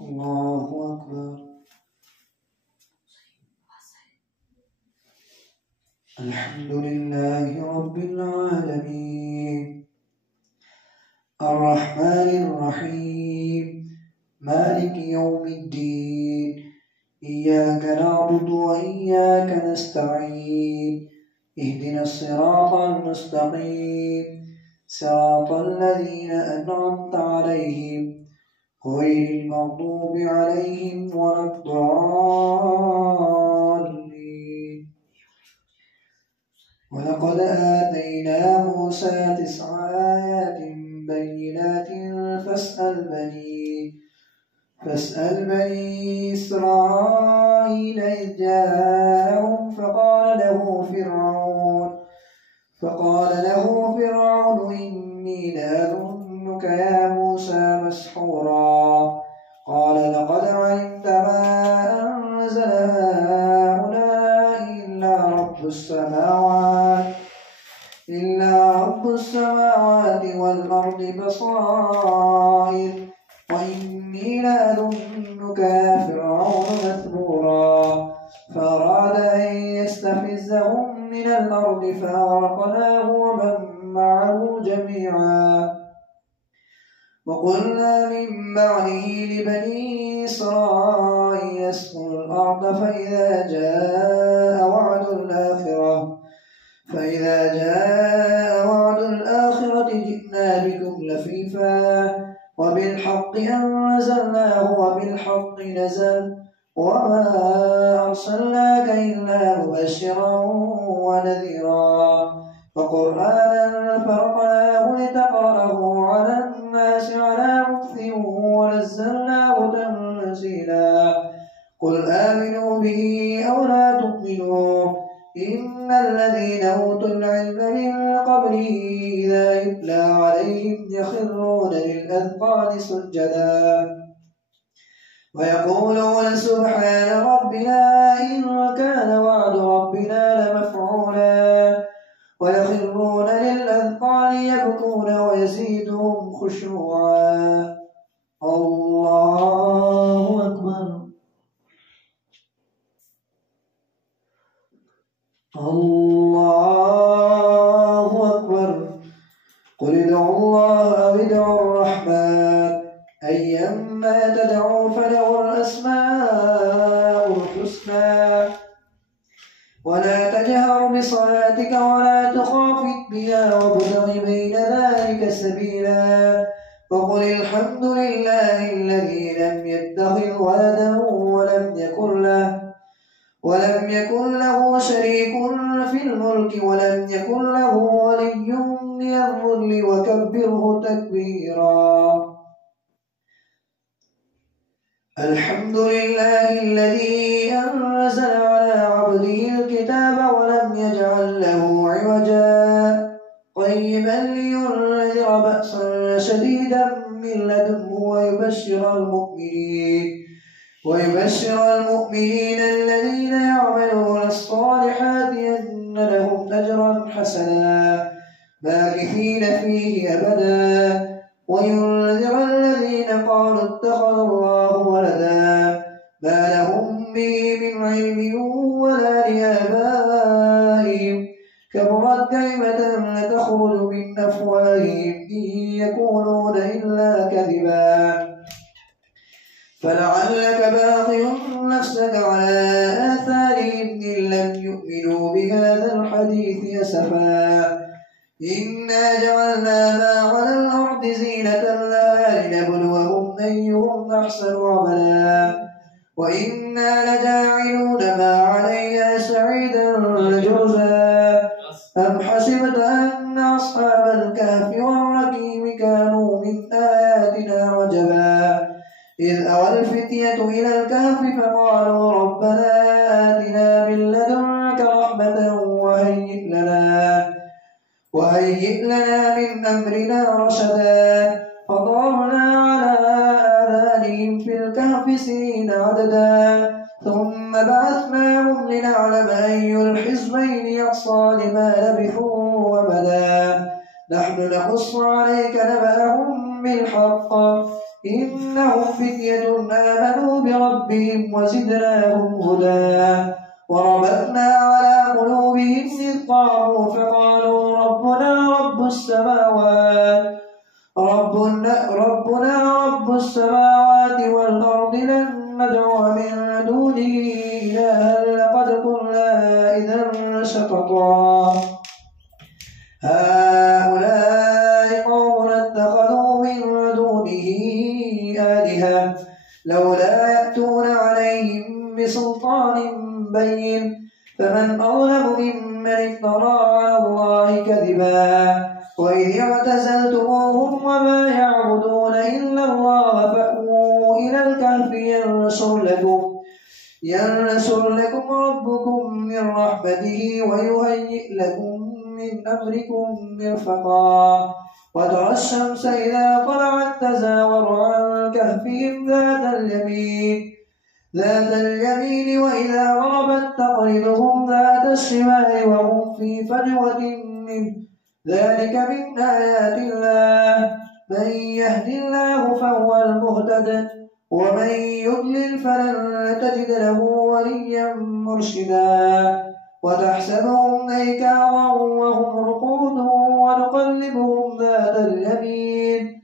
الله أكبر. الحمد لله رب العالمين الرحمن الرحيم مالك يوم الدين إياك نعبد وإياك نستعين اهدنا الصراط المستقيم صراط الذين أنعمت عليهم غير المغضوب عليهم ولا الضالين. ولقد آتينا موسى 9 آيات بينات فاسأل بني إسرائيل إذ جاءهم فقال له فرعون إني لأظنك يا موسى مسحورا. قال لقد علمت ما أنزل هؤلاء إلا رب السماوات والأرض بصائر وإني لأظنك يا فرعون مثبورا. فأراد أن يستفزهم من الأرض فأغرقناه ومن معه جميعا. وقلنا من بعده لبني إسرائيل اسكنوا الأرض فإذا جاء وعد الآخرة جئنا بكم لفيفا وبالحق أنزلناه وبالحق نزل وما أرسلناك إلا مبشرا ونذيرا. وقرآنا فرقناه لتقرأه على الناس على مكث ونزلناه تنزيلا. قل آمنوا به أو لا تؤمنوا إن الذين أوتوا العلم من قبله إذا يتلى عليهم يخرون للأذقان سجدا ويقولون سبحان ربنا إن كان وعد ربنا لمفعولا ويخرون للأذقان يبكون ويزيدهم خشوعا. الله أكبر. الله أكبر. قل ادعوا الله أو ادعوا الرحمن أيما تدعوا فله الأسماء الحسنى ولا تجهر بصلاتك ولا تخافت بها وابتغ بين ذلك سبيلا. وقل الحمد لله الذي لم يتخذ ولدا ولم يكن له شريك في الملك ولم يكن له ولي من الذل وكبره تكبيرا. الحمد لله الذي أنزل على عبده الكتاب ولم يجعل له عوجا قيما لينذر بأسا شديدا من لدنه ويبشر المؤمنين الذين يعملون الصالحات أن لهم أجرا حسنا ماكثين فيه أبدا وينذر الذين قالوا اتخذ الله ولدا ما لهم به من علم ولا لآبائهم كبرت كلمة تخرج من أفواههم إن يقولون إلا كذبا. فلعلك باخع نفسك على آثارهم إن لم يؤمنوا بهذا الحديث أسفا. إنا جعلنا ما على الأرض زينة لها لنبلوهم أيهم أحسن عملا وإنا لجاعلون ما عليها سعيدا جرزا. أم حسبت أن أصحاب الكهف والرقيم كانوا من آياتنا عجبا إذ أوى الفتية إلى الكهف فقالوا ربنا آتنا من لدنك رحمة وهيئ لنا من أمرنا رشدا. فضربنا على آذانهم في الكهف سنين عددا ثم بعثناهم لنعلم أي الحزبين أحصى لما لبثوا أمدا. نحن نقص عليك نبأهم بالحق إنهم فتية آمنوا بربهم وزدناهم هدى وربطنا على قلوبهم إذ قاموا فقالوا ربنا رب السماوات والأرض لن ندعو من دونه إلها لقد قلنا إذا شططا هؤلاء قوم اتخذوا من دونه آلهة لولا يأتون عليهم بسلطان بين فمن أظلم ممن افترى على الله كذبا وإذ اعتزلتموهم وما يعبدون إلا الله فأووا إلى الكهف ينشر لكم ربكم من رحمته ويهيئ لكم من أمركم مرفقا وترى الشمس إذا طلعت تزاور عن كهفهم ذات اليمين وإذا غربت تقرضهم ذات الشمال وهم في فجوة منه ذلك من آيات الله من يهد الله فهو المهتد ومن يضلل فلن تجد له وليا مرشدا وتحسبهم أيكارا وهم رقود ونقلبهم ذات اليمين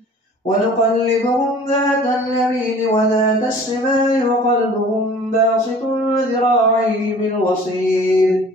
وذات الشمال وقلبهم باسط ذراعيه بالوصيد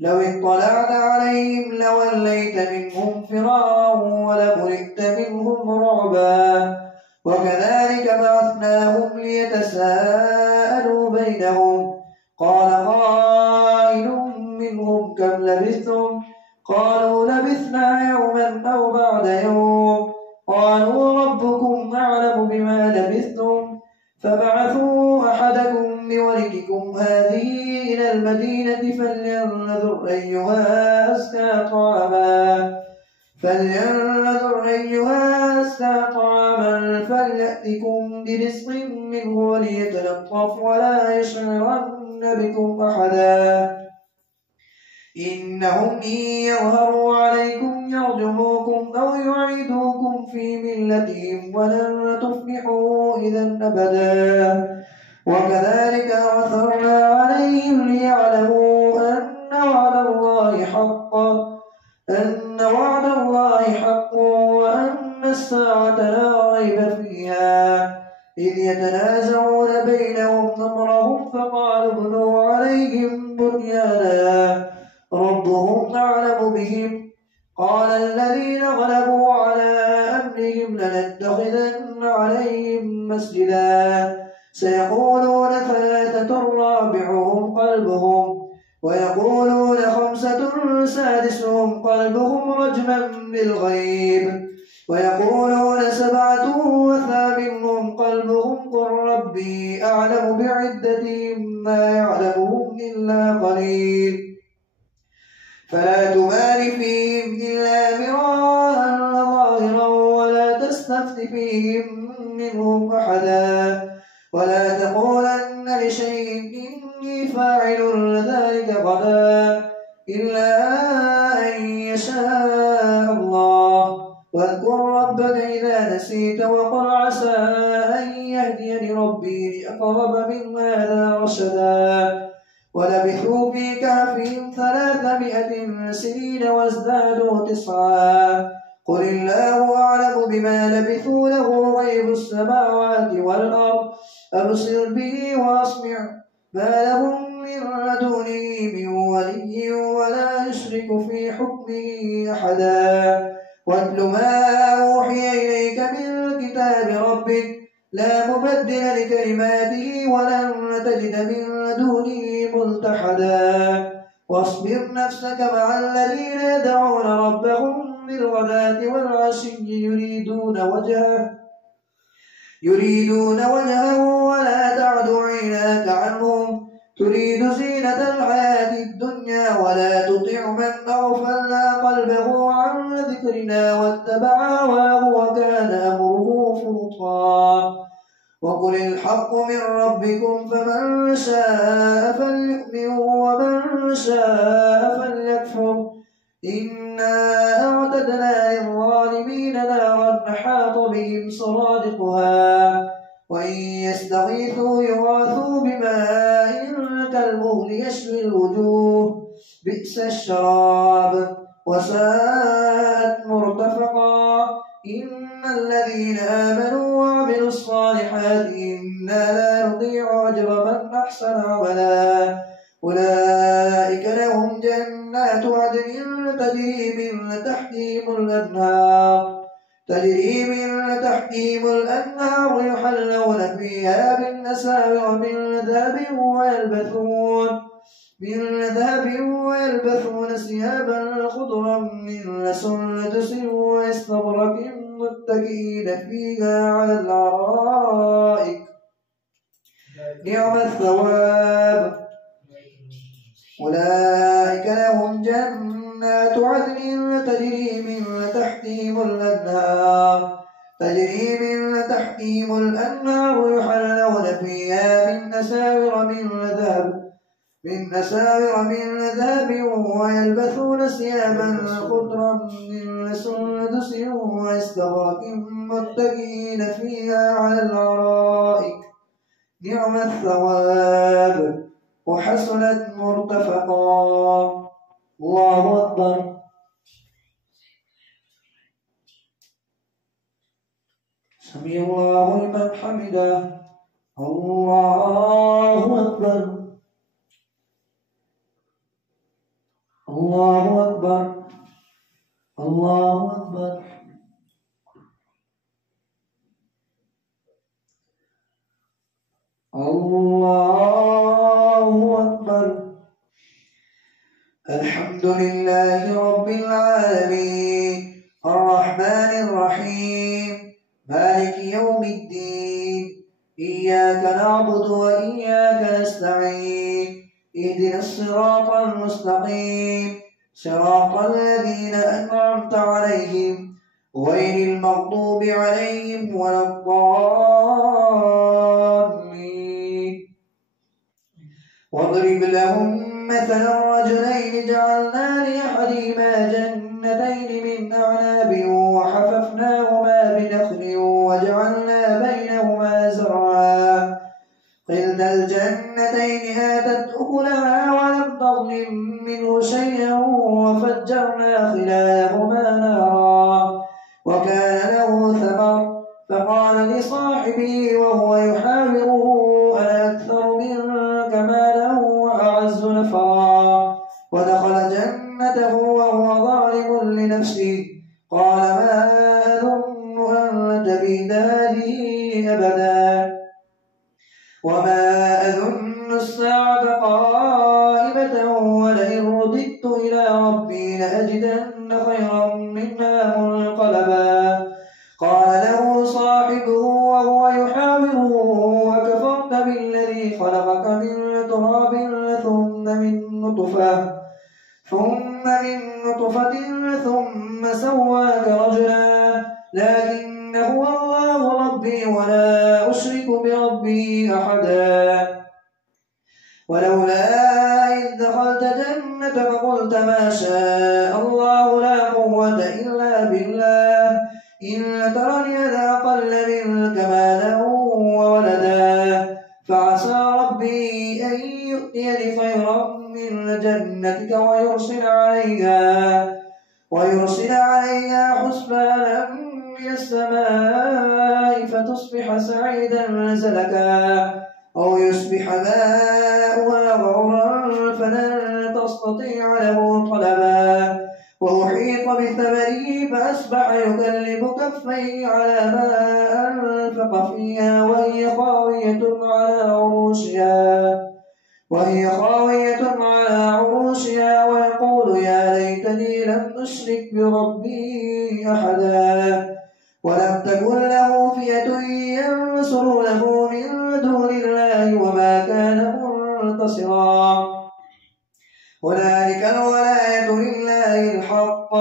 لو اطلعت عليهم لوليت منهم فرارا ولملئت منهم رعبا وكذلك بعثناهم ليتساءلوا بينهم قال قائل منهم كم لبثتم قالوا لبثنا يوما أو بعد يوم قالوا ربكم أعلم بما لبثتم فبعثوا أحدكم بورقكم هذه إلى المدينة فلينظر أيها أزكى طعاما فليأتكم برزق منه وليتلطف ولا يشعرن بكم أحدا إنهم إن يظهروا عليكم يرجموكم أو يعيدوكم في ملتهم ولن تفلحوا إذا أبدا وكذلك أثرنا عليهم ليعلموا أن وعد الله حق وأن الساعة لا ريب فيها إذ يتنازعون بينهم أمرهم فقالوا ابنوا عليهم بنيانا ربهم أعلم بهم قال الذين غلبوا على أمرهم لنتخذن عليهم مسجدا سيقولون ثلاثة رابعهم قلبهم ويقولون خمسة سادسهم قلبهم رجما بالغيب ويقولون سبعة وثامنهم قلبهم قل ربي أعلم بعدتهم ما يعلمهم إلا قليل فلا تمار فيهم إلا مراء ظاهرا ولا تستفت فيهم منهم أحدا ولا تقولن لشيء إني فاعل ذلك غدا إلا أن يشاء الله واذكر ربك إذا نسيت وقل عسى أن يهديني ربي لأقرب من هذا رشدا ولبثوا في كهفهم 300 سنين وازدادوا 9 قل الله أعلم بما لبثوا له غيب السماوات والأرض أبصر به وأسمع ما لهم من دونه من ولي ولا يشرك في حكمه أحدا واتل ما أوحي إليك من كتاب ربك لا مبدل لكلماته ولن تجد من دونه ملتحدا واصبر نفسك مع الذين يدعون ربهم بالغداة والعشي يريدون وجهه ولا تعد عيناك عنهم تريد زينة الحياة الدنيا ولا تطع من أغفلنا قلبه عن ذكرنا واتبع هواه وكان أمره فرطا وقل الحق من ربكم فمن شاء فليؤمن ومن شاء فليكفر إنا أعتدنا للظالمين نارا أحاط بهم سرادقها وإن يستغيثوا يغاثوا بماء كالمهل يشوي الوجوه بئس الشراب وساءت مرتفقا إن الذين آمنوا وعملوا الصالحات إنا لا نضيع أجر من أحسن عملا أولئك لهم جنات عدن تجري من تحتهم الأنهار يحلون فيها من أساور من ذهب ويلبثون ثيابا خضرا من سندس واستبرق متكئين فيها على الأرائك نعم الثواب أولئك لهم جنات عدن تجري من تحتهم الأنهار يحلون فيها من أساور من ذهب ويلبثون ثيابا خضرا من سندس واستبرق متكئين فيها على الأرائك نعم الثواب وحسنت مرتفقا الله أكبر سمع الله لمن حمده الله أكبر الله أكبر الله أكبر الله أكبر الحمد لله رب العالمين الرحمن الرحيم مالك يوم الدين إياك نعبد وإياك نستعين اهدنا الصراط المستقيم صراط الذين أنعمت عليهم غير المغضوب عليهم ولا الضالين واضرب لهم مثلا رجلين جعلنا لأحدهما جنتين من أعناب وحففناهما بنخل وجعلنا بينهما زرعا كلتا الجنتين آتت أكلها ولم تظلم منه شيئا وفجرنا خلالهما نهرا وكان له ثمر فقال لصاحبه وهو يحاوره أنا أكثر منك مالا وأعز نفرا ودخل جنته وهو ظالم لنفسه قال ما أظن أن تبيد هذه أبدا وما أظن الساعة قائمة ولئن رددت إلى ربي لأجدن خيرا منها منقلبا قال له صاحبه وهو يحاوره أكفرت بالذي خلقك من تراب ثم من نطفة ثم سواك رجلا لكن هو الله ربي ولا أشرك بربي أحدا ولولا إذ دخلت جنتك قلت ما شاء الله لا قوة إلا بالله إن ترني أنا أقل منك مالا وولدا فعسى ربي أن يؤتيني خيرا من جنتك ويرسل عليها حسبانا من السماء فتصبح سعيدا زلكا أو يصبح ماؤها غورا فلن تستطيع له طلبا وأحيط بثمره فأصبح يكلم كفيه على ما أنفق فيها وهي خاوية على عروشها ويقول يا ليتني لم أشرك بربي أحدا ولم تكن له فئة ينصرونه من دون الله وما كان منتصرا هنالك الولاية لله الحق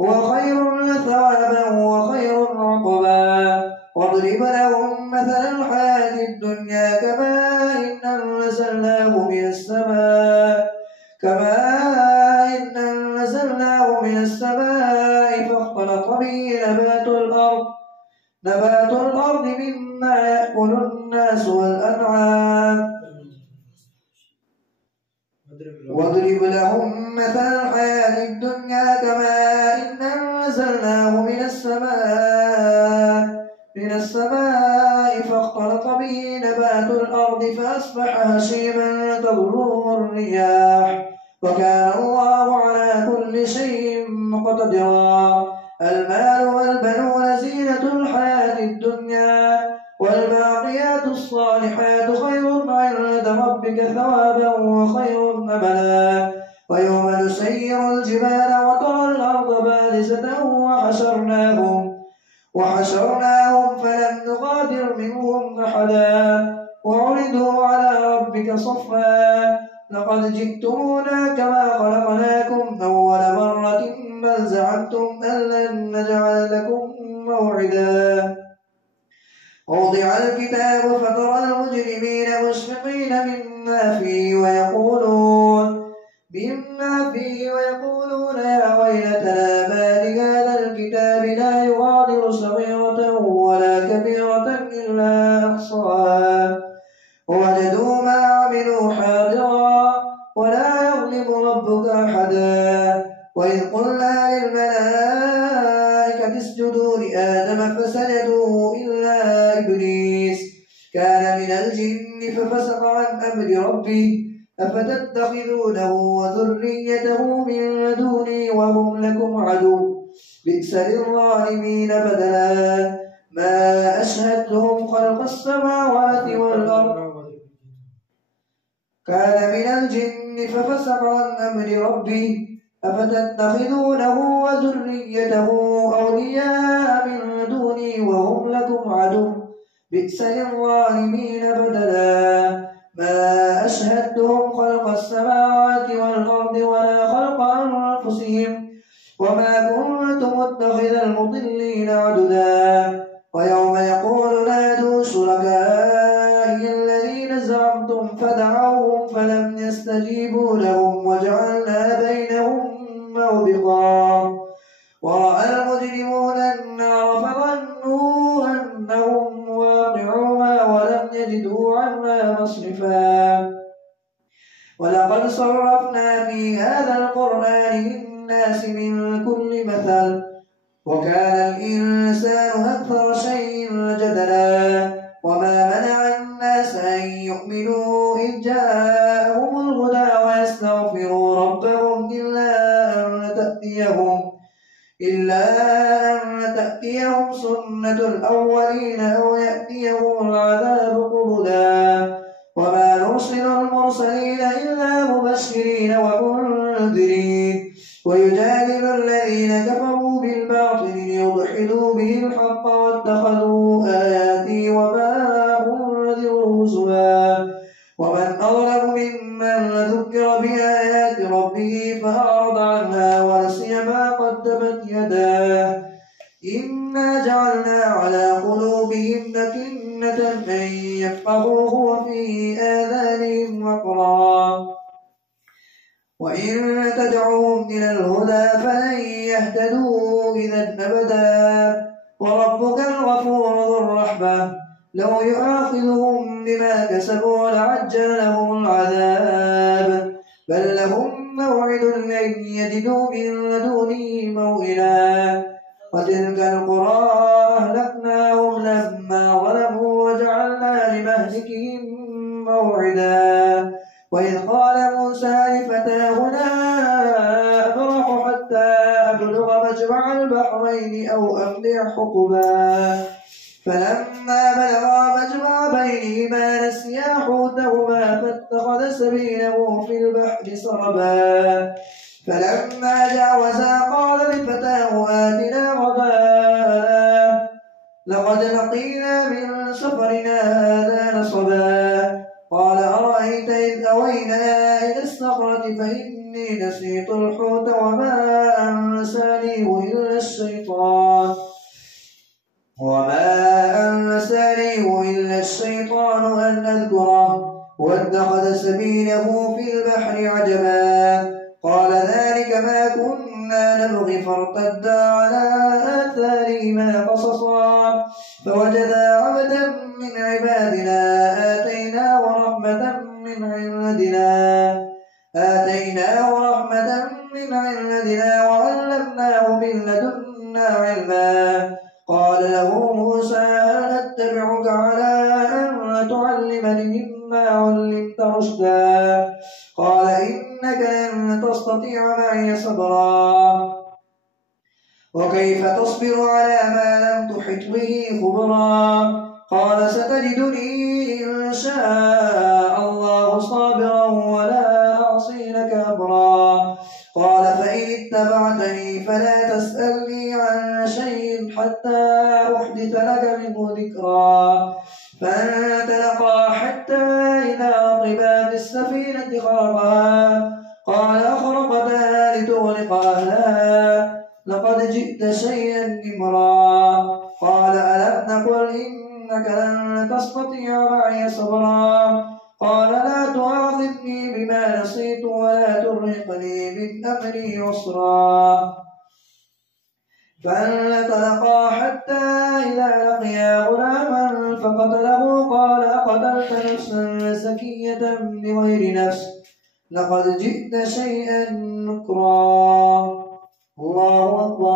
هو خير ثوابا وخير عقبا واضرب لهم مثل الحياة الدنيا كماء أنزلناه من السماء فاختلط به نبات الأرض نبات الأرض مما يأكل الناس والأنعام واضرب لهم مثل الحياة الدنيا كماء أنزلناه من السماء فاختلط به نبات الأرض فأصبح هشيما تذروه الرياح وكان الله على كل شيء مقتدرا. المال والبنون زينة الحياة الدنيا والباقيات الصالحات خير عند ربك ثوابا وخير أملا. ويوم نسير الجبال وترى الأرض بارزة وحشرناهم فلم نغادر منهم أحدا وعرضوا على ربك صفا لقد جئتمونا كما خلقناكم أول مرة بل زعمتم أن لن نجعل لكم موعدا. ووضع الكتاب فترى المجرمين مشفقين مما فيه ويقولون يا ويلتنا ما لهذا الكتاب لا يغادر صغيرة ولا كبيرة إلا أحصاها ووجدوا ما عملوا حاضرا ولا يظلم ربك أحدا. وإذ قلنا للملائكة اسجدوا لآدم فسجدوا إلا إبليس كان من الجن ففسق عن أمر ربه أفتتخذونه وذريته من دوني وهم لكم عدو بئس للظالمين بدلا. ما أشهدتهم خلق السماوات والأرض كان من الجن ففسق عن أمر ربه أفتتخذونه وذريته أولياء من دوني وهم لكم عدو بئس للظالمين بدلا. ما أشهدتهم خلق السماوات والأرض ولا خلق أنفسهم وما كنت متخذ المضلين عددا. ويوم يقول نادوا شركائي الذين زعمتم فدعوهم فلم يستجيبوا لهم وجعلنا بينهم موبقا. ورأى المجرمون النار فظنوا أنهم واقعوها ولم يجدوا عنها مصرفا. ولقد صرفنا في هذا القرآن للناس من كل مثل وكان الإنسان أكثر شيء جدلا. وما منع الناس أن يؤمنوا إذ جاءهم الهدى ويستغفروا ربهم إلا أن تأتيهم سنة الأولين أو يأتيهم العذاب قبلا. وما نرسل المرسلين إلا مبشرين ومنذرين ويجادل الذين كفروا بالباطل ليضحدوا به الحق واتخذوا آياتي وما أنذروا هزوا. ومن أظلم ممن ذكر بآيات ربه فأعرض عنها ونسي ما قدمت يداه إنا جعلنا على قلوبهم أكنة أن يفقهوه وفي آذانهم وقرا وإن تدعوهم إلى الهدى فلن يهتدوا إذا أبدا. وربك الغفور ذو الرحمة لو يؤاخذهم بما كسبوا لعجل لهم العذاب بل لهم موعد لن يجدوا من دونه موئلا. وتلك القرى أهلكناهم لما ظلموا وجعلنا لمهلكهم موعدا. وإذ قال موسى لفتاه لا أبرح حتى أبلغ مجمع البحرين أو أمضي حقبا فلما بلغا مجمع بينهما نسيا حوتهما فاتخذ سبيله في البحر سربا. فلما جاوزا قال لفتاه آتنا غداءنا لقد لقينا من سفرنا هذا نصبا. قال أرأيت إذ أوينا إلى الصخرة فإني نسيت الحوت وما أنسانيه إلا الشيطان أن أذكره واتخذ سبيله في البحر عجبا. قال ذلك ما كنا نبغي فارتدا على آثارهما قصصا عبدا من عبادنا آتيناه رحمة من عندنا وعلمناه من لدنا علما. قال له موسى هل أتبعك على أن تعلمني مما علمت رشدا؟ قال إنك لن تستطيع معي صبرا وكيف تصبر على ما لم تحط به خبرا؟ قال ستجدني إن شاء الله صابرا ولا أعصي لك أمرا. قال فإن اتبعتني فلا تسألني عن شيء حتى أحدث لك منه ذكرا. فانطلقا حتى إذا ركبا في السفينة خرقها قال أخرقتها لتغرق أهلها لقد جئت شيئا إمرا. قال ألم نقل إنك لن تستطيع معي صبرا؟ قال لا تؤاخذني بما نسيت ولا ترهقني من أمري عسرا. فانطلقا حتى إذا لقيا غلاما فقتله قال أقتلت نفسا زكية بغير نفس لقد جئت شيئا نكرا. الله أكبر.